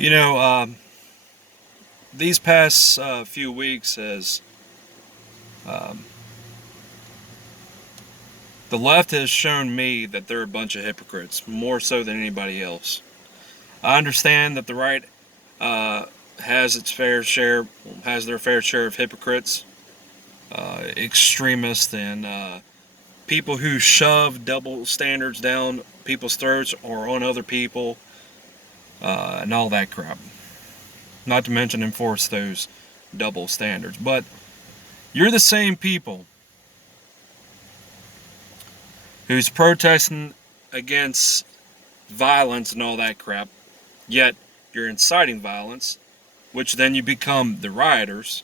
You know, these past few weeks has the left has shown me that they're a bunch of hypocrites, more so than anybody else. I understand that the right uh, has its fair share, has their fair share of hypocrites, extremists, and people who shove double standards down people's throats or on other people, and all that crap. Not to mention enforce those double standards. But you're the same people who's protesting against violence and all that crap, yet you're inciting violence, which then you become the rioters.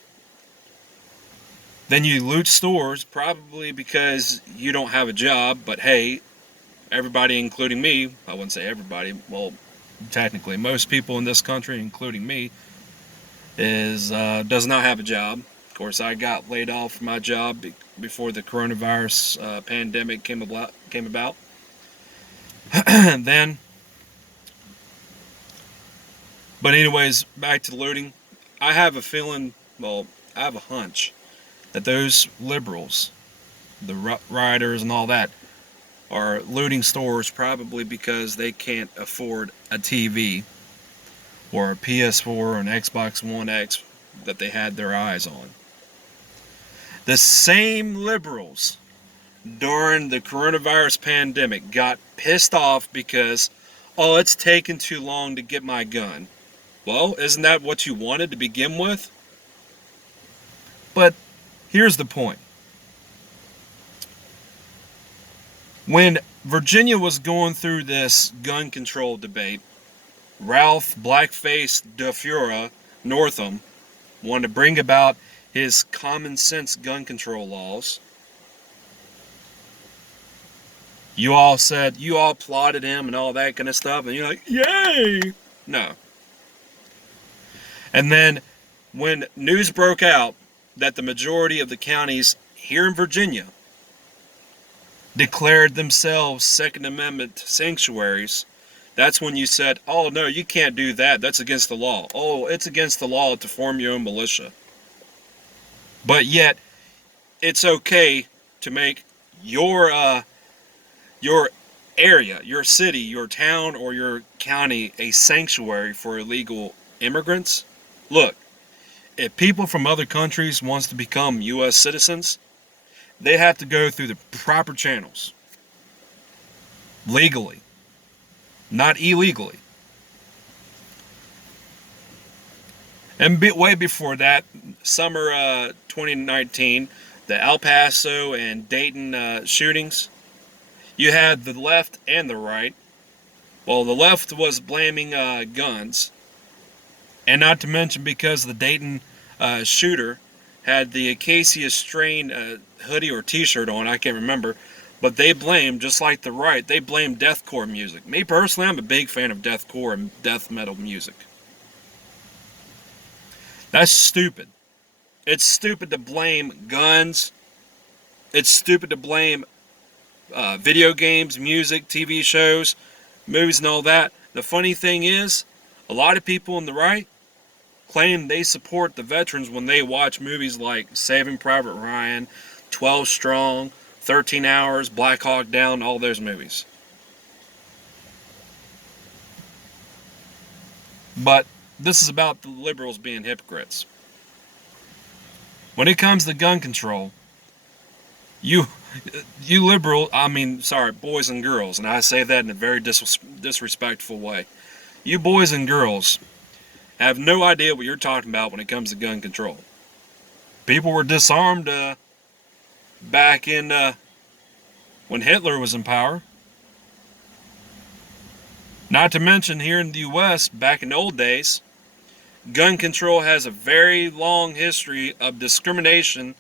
Then you loot stores, probably because you don't have a job, but hey, everybody, including me, I wouldn't say everybody, well, technically, most people in this country, including me, is does not have a job. Of course, I got laid off from my job before the coronavirus pandemic came about. Then, but anyways, back to looting. I have a feeling, well, I have a hunch that those liberals, the rioters and all that, are looting stores probably because they can't afford a TV or a PS4 or an Xbox One X that they had their eyes on. The same liberals during the coronavirus pandemic got pissed off because, oh, it's taken too long to get my gun. Well, isn't that what you wanted to begin with? But here's the point. When Virginia was going through this gun control debate, Ralph Blackface DeFura Northam wanted to bring about his common sense gun control laws. You all said, you all applauded him and all that kind of stuff, and you're like, yay! No. And then when news broke out that the majority of the counties here in Virginia declared themselves Second Amendment sanctuaries, that's when you said, oh no, you can't do that. That's against the law. Oh, it's against the law to form your own militia. But yet, it's okay to make your area, your city, your town, or your county a sanctuary for illegal immigrants. Look, if people from other countries wants to become U.S. citizens, they have to go through the proper channels, legally, not illegally. And way before that, summer 2019, the El Paso and Dayton shootings, you had the left and the right. Well, the left was blaming guns, and not to mention because the Dayton shooter had the Acacia strain hoodie or t-shirt on, I can't remember, but they blamed, just like the right, they blamed deathcore music. Me personally, I'm a big fan of deathcore and death metal music. That's stupid. It's stupid to blame guns. It's stupid to blame video games, music, TV shows, movies, and all that. The funny thing is, a lot of people on the right claim they support the veterans when they watch movies like Saving Private Ryan, 12 Strong, 13 Hours, Black Hawk Down, all those movies. But this is about the liberals being hypocrites. When it comes to gun control, you boys and girls, and I say that in a very disrespectful way. You boys and girls have no idea what you're talking about when it comes to gun control. People were disarmed back in when Hitler was in power. Not to mention here in the U.S., back in the old days, gun control has a very long history of discrimination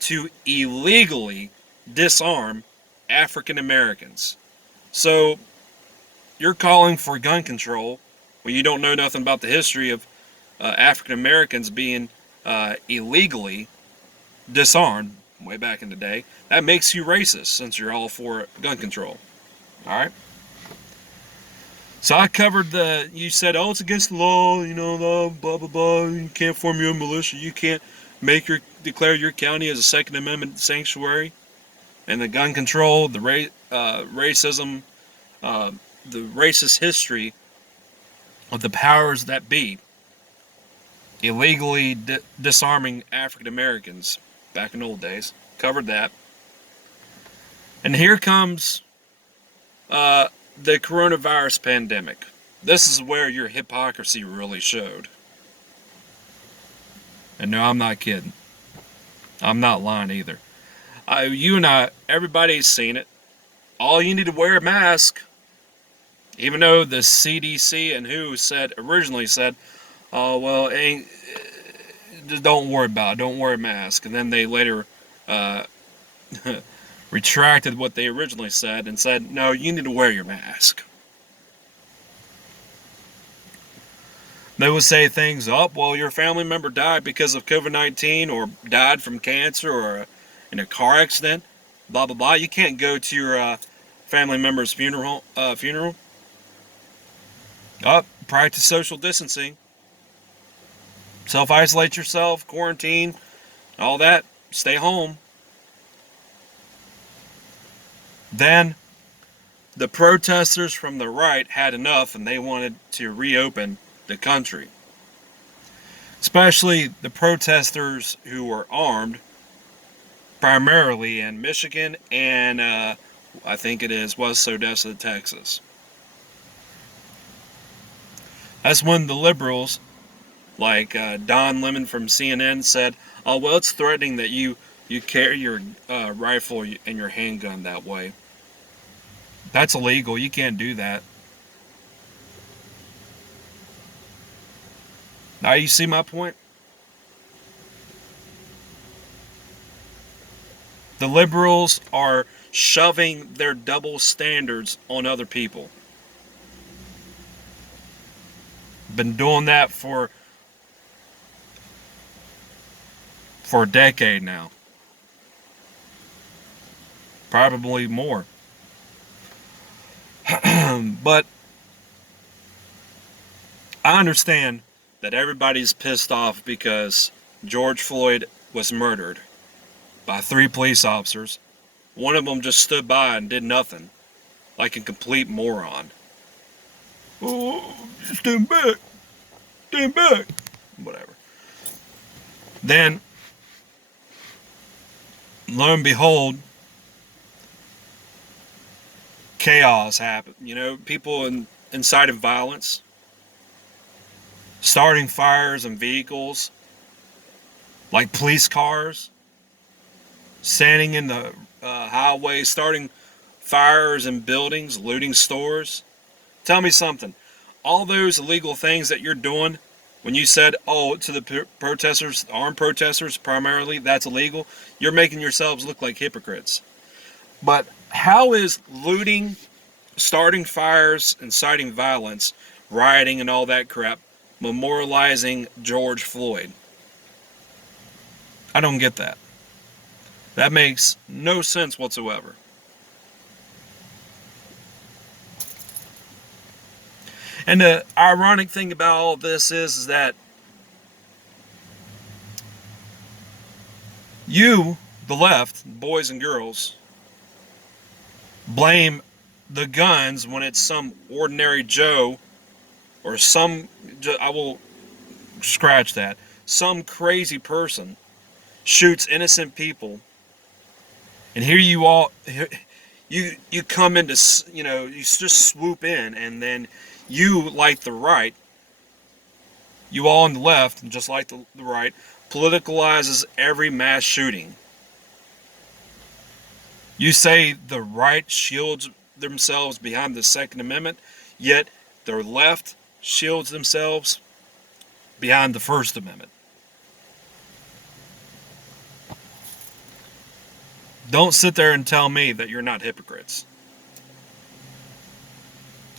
to illegally disarm African Americans. So you're calling for gun control when you don't know nothing about the history of African Americans being illegally disarmed way back in the day. That makes you racist since you're all for gun control. All right? So I covered you said, oh, it's against the law, blah, blah, blah. You can't form your own militia. You can't declare your county as a Second Amendment sanctuary. And the gun control, racism, uh, the racist history of the powers that be illegally disarming African Americans back in old days. Covered that. And here comes uh, the coronavirus pandemic. This is where your hypocrisy really showed. And no, I'm not kidding. I'm not lying either. You and I, everybody's seen it. All you need to wear a mask. Even though the CDC and WHO originally said, oh, well, just don't worry about it. Don't wear a mask. And then they later uh, retracted what they originally said and said, no, you need to wear your mask. They would say things, oh, well, your family member died because of COVID-19 or died from cancer or in a car accident, blah, blah, blah. You can't go to your family member's funeral. Oh, practice social distancing. Self-isolate yourself, quarantine, all that. Stay home. Then the protesters from the right had enough and they wanted to reopen the country. Especially the protesters who were armed, primarily in Michigan and I think it was Odessa, Texas. That's when the liberals, like Don Lemon from CNN, said, "Oh well, it's threatening that you carry your rifle and your handgun that way. That's illegal. You can't do that." Now you see my point? The liberals are shoving their double standards on other people. Been doing that for a decade now. Probably more. But I understand that everybody's pissed off because George Floyd was murdered by 3 police officers. One of them just stood by and did nothing, like a complete moron. Oh, stand back. Stand back. Whatever. Then, lo and behold, chaos happened. People incited violence, starting fires in vehicles, like police cars, standing in the highway, starting fires in buildings, looting stores. Tell me something. All those illegal things that you're doing, when you said, oh, to the protesters, armed protesters primarily, that's illegal, you're making yourselves look like hypocrites. But how is looting, starting fires, inciting violence, rioting, and all that crap memorializing George Floyd? I don't get that. That makes no sense whatsoever. And the ironic thing about all of this is that you, the left, boys and girls, blame the guns when it's some ordinary Joe or I will scratch that, some crazy person shoots innocent people. And here you all, you come into, you just swoop in, and then you, like the right, you all on the left, just like the right, politicalizes every mass shooting. You say the right shields themselves behind the Second Amendment, yet the left shields themselves behind the First Amendment. Don't sit there and tell me that you're not hypocrites.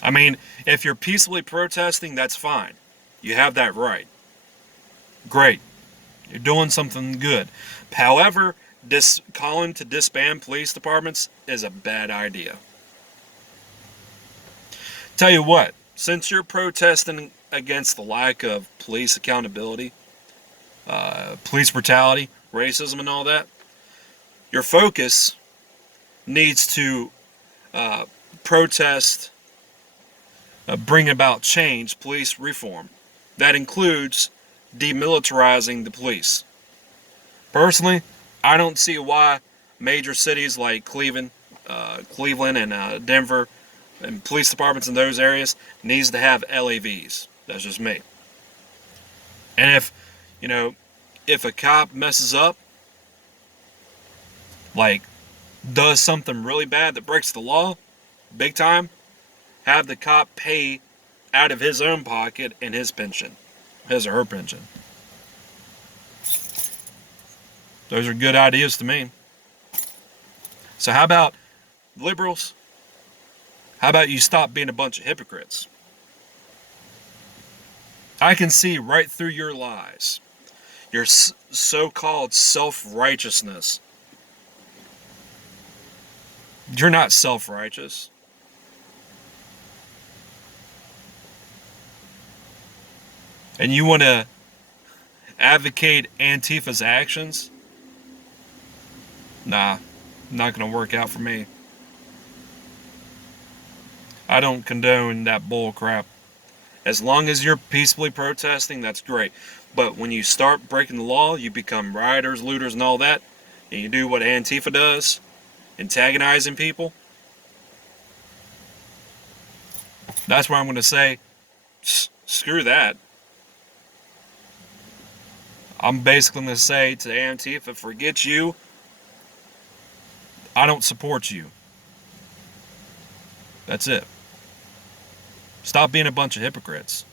I mean, if you're peacefully protesting, that's fine. You have that right. Great. You're doing something good. However, calling to disband police departments is a bad idea. Tell you what, since you're protesting against the lack of police accountability, police brutality, racism, and all that, your focus needs to protest, bring about change, police reform. That includes demilitarizing the police. Personally, I don't see why major cities like Cleveland and Denver, and police departments in those areas needs to have LAVs. That's just me. And you know, if a cop messes up, like does something really bad that breaks the law, big time, have the cop pay out of his own pocket and his pension, his or her pension. Those are good ideas to me. So how about liberals? How about you stop being a bunch of hypocrites? I can see right through your lies, your so-called self-righteousness. You're not self-righteous. And you want to advocate Antifa's actions? Nah, not going to work out for me. I don't condone that bull crap. As long as you're peacefully protesting, that's great. But when you start breaking the law, you become rioters, looters, and all that, and you do what Antifa does, antagonizing people, that's where I'm going to say, screw that. I'm basically going to say to Antifa, forget you. I don't support you. That's it. Stop being a bunch of hypocrites.